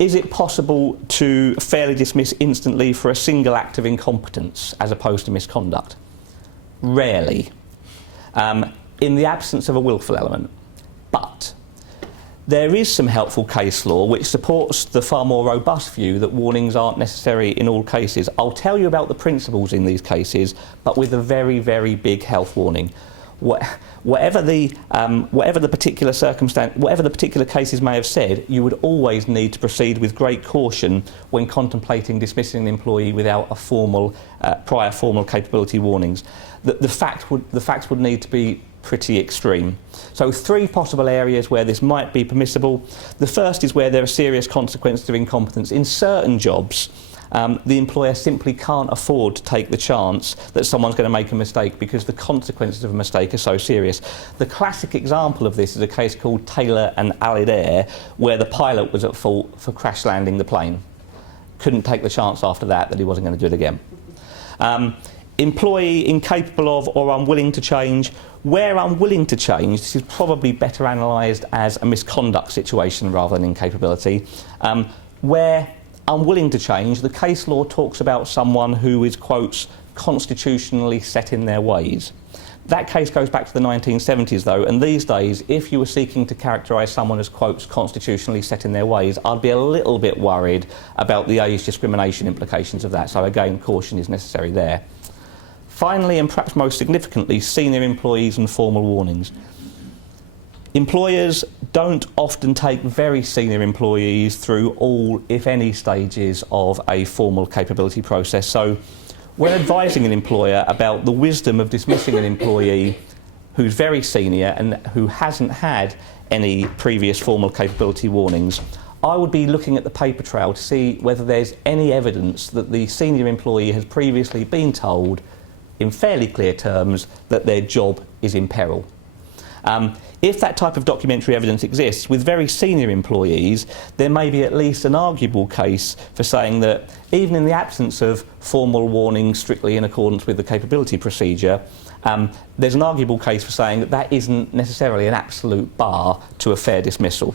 Is it possible to fairly dismiss instantly for a single act of incompetence as opposed to misconduct? Rarely, in the absence of a willful element. But there is some helpful case law which supports the far more robust view that warnings aren't necessary in all cases. I'll tell you about the principles in these cases, but with a very, very big health warning. Whatever the particular circumstance, whatever the particular cases may have said, you would always need to proceed with great caution when contemplating dismissing an employee without a formal, prior formal capability warnings. The facts would need to be pretty extreme. So 3 possible areas where this might be permissible. The first is where there are serious consequences of incompetence. In certain jobs, the employer simply can't afford to take the chance that someone's going to make a mistake because the consequences of a mistake are so serious. The classic example of this is a case called Taylor and Allidair, where the pilot was at fault for crash landing the plane. Couldn't take the chance after that he wasn't going to do it again. Employee incapable of or unwilling to change. Where unwilling to change, this is probably better analysed as a misconduct situation rather than incapability. Where unwilling to change, the case law talks about someone who is, quotes, constitutionally set in their ways. That case goes back to the 1970s though, and these days, if you were seeking to characterise someone as, quotes, constitutionally set in their ways, I'd be a little bit worried about the age discrimination implications of that, so again, caution is necessary there. Finally, and perhaps most significantly, senior employees and formal warnings. Employers don't often take very senior employees through all, if any, stages of a formal capability process. So when advising an employer about the wisdom of dismissing an employee who's very senior and who hasn't had any previous formal capability warnings, I would be looking at the paper trail to see whether there's any evidence that the senior employee has previously been told in fairly clear terms that their job is in peril. If that type of documentary evidence exists with very senior employees, there may be at least an arguable case for saying that even in the absence of formal warning strictly in accordance with the capability procedure, there's an arguable case for saying that that isn't necessarily an absolute bar to a fair dismissal.